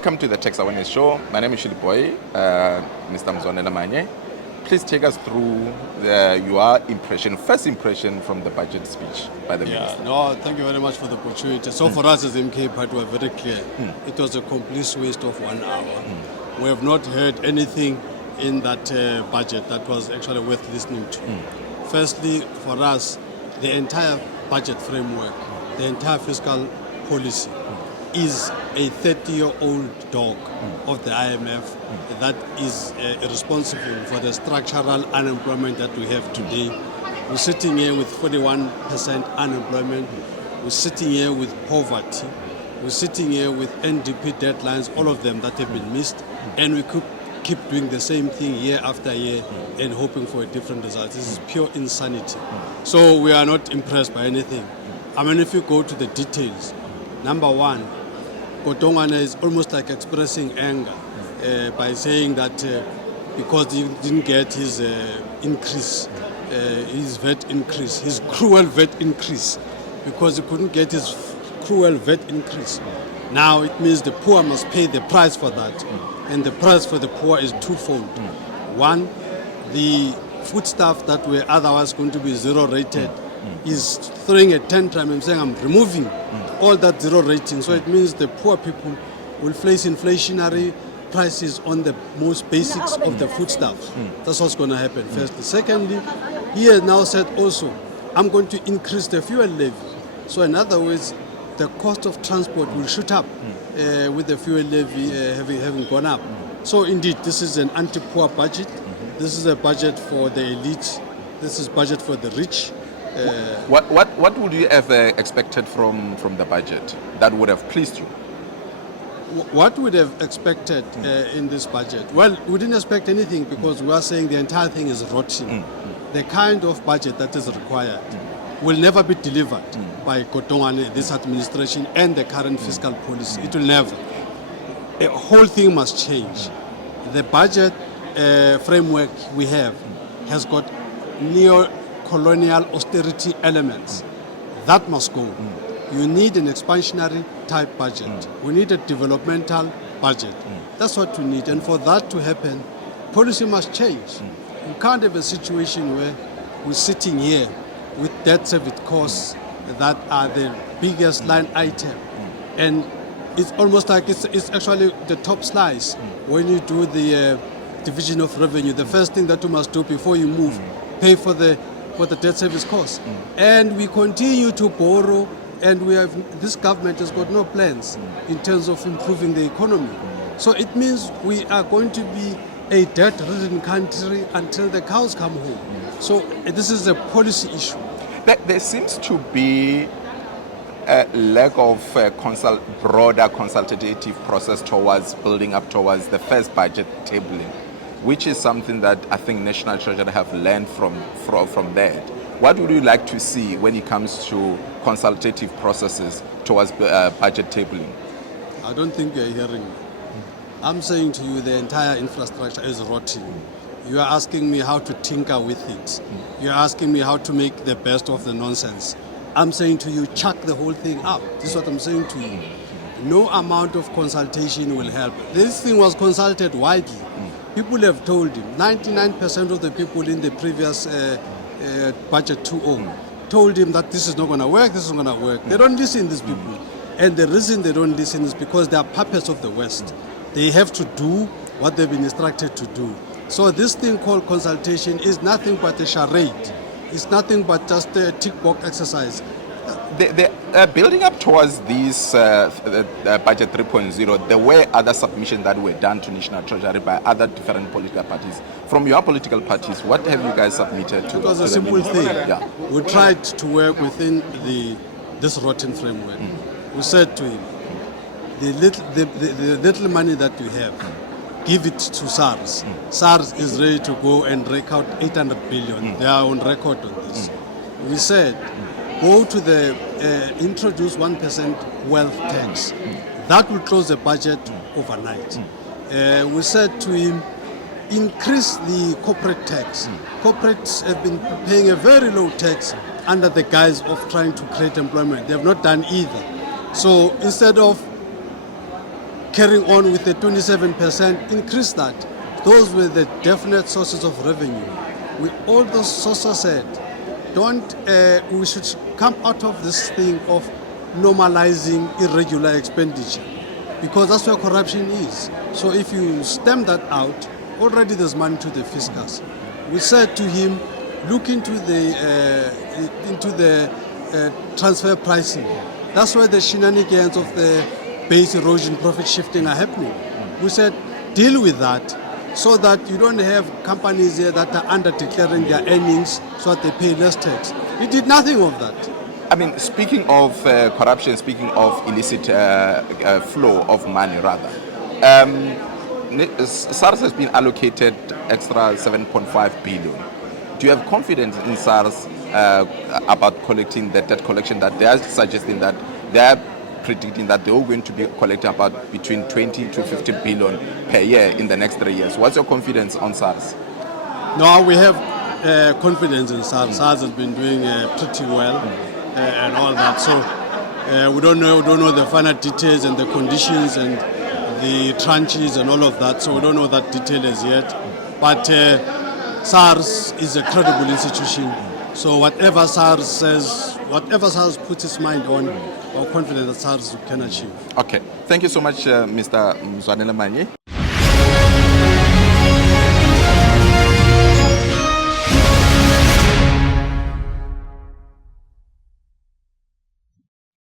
Welcome to the Tax Awareness Show. My name is Shiliboy, Mr. Mzwanele Manyi. Please take us through your first impression from the budget speech by the Minister. No, thank you very much for the opportunity. So for us as MKP, we were very clear. It was a complete waste of 1 hour. We have not heard anything in that budget that was actually worth listening to. Firstly, for us, the entire budget framework, the entire fiscal policy is a 30-year-old dog of the IMF that is responsible for the structural unemployment that we have today. We're sitting here with 41% unemployment. We're sitting here with poverty. We're sitting here with NDP deadlines, all of them that have been missed. And we could keep doing the same thing year after year and hoping for a different result. This is pure insanity. So we are not impressed by anything. I mean, if you go to the details, number one, Mzwanele is almost like expressing anger by saying that because he didn't get his increase, his VAT increase, his cruel VAT increase, because he couldn't get his cruel VAT increase. Now it means the poor must pay the price for that. And the price for the poor is twofold. One, the foodstuff that were otherwise going to be zero rated is throwing a tantrum and saying, I'm removing all that zero rating. So it means the poor people will face inflationary prices on the most basics of the foodstuffs. That's what's going to happen firstly. Secondly, he has now said also, I'm going to increase the fuel levy. So in other words, the cost of transport will shoot up with the fuel levy having gone up. So indeed, this is an anti-poor budget. This is a budget for the elite. This is budget for the rich. What would you have expected from the budget that would have pleased you? What would have expected in this budget? Well, we didn't expect anything because we are saying the entire thing is rotten. The kind of budget that is required will never be delivered by Mzwanele, this administration, and the current fiscal policy. It will never. The whole thing must change. The budget framework we have has got neo-colonial austerity elements. That must go. You need an expansionary type budget. We need a developmental budget. That's what we need. And for that to happen, policy must change. You can't have a situation where we're sitting here with debt service costs that are the biggest line item. And it's almost like it's actually the top slice. When you do the division of revenue, the first thing that you must do before you move, pay for the debt service costs. And we continue to borrow, and this government has got no plans in terms of improving the economy. So it means we are going to be a debt-ridden country until the cows come home. So this is a policy issue. There seems to be a lack of broader consultative process towards building up towards the first budget tabling, which is something that I think National Treasury have learned from that. What would you like to see when it comes to consultative processes towards budget tabling? I don't think you're hearing me. I'm saying to you the entire infrastructure is rotten. You are asking me how to tinker with it. You are asking me how to make the best of the nonsense. I'm saying to you, chuck the whole thing up. This is what I'm saying to you. No amount of consultation will help. This thing was consulted widely. People have told him, 99% of the people in the previous budget 2.0 told him that this is not going to work, this is not going to work. They don't listen, these people. And the reason they don't listen is because they are puppets of the West. They have to do what they've been instructed to do. So this thing called consultation is nothing but a charade. It's nothing but just a tick box exercise. Building up towards this budget 3.0, there were other submissions that were done to National Treasury by other different political parties. From your political parties, what have you guys submitted to? It was a simple thing. Yeah. We tried to work within this rotten framework. We said to him, the little money that you have, give it to SARS. SARS is ready to go and rake out 800 billion. They are on record on this. We said, go to introduce 1% wealth tax. That will close the budget overnight. We said to him, increase the corporate tax. Corporates have been paying a very low tax under the guise of trying to create employment. They have not done either. So instead of carrying on with the 27%, increase that. Those were the definite sources of revenue. We all those sources said, we should come out of this thing of normalizing irregular expenditure, because that's where corruption is. So if you stem that out, already there's money to the fiscals. We said to him, look into the transfer pricing. That's where the shenanigans of the base erosion, profit shifting are happening. We said, deal with that so that you don't have companies here that are under declaring their earnings so that they pay less tax. He did nothing of that. I mean, speaking of corruption, speaking of illicit flow of money, rather, SARS has been allocated extra 7.5 billion. Do you have confidence in SARS about collecting the debt collection that they are suggesting that they are predicting that they are going to be collecting about between 20 to 50 billion per year in the next 3 years? What's your confidence on SARS? No, we have confidence in SARS. SARS has been doing pretty well and all that. So we don't know the final details and the conditions and the tranches and all of that. So we don't know that detail as yet. But SARS is a credible institution. So whatever SARS says, whatever SARS puts its mind on, we're confident that SARS can achieve. Okay. Thank you so much, Mr. Mzwanele Manyi.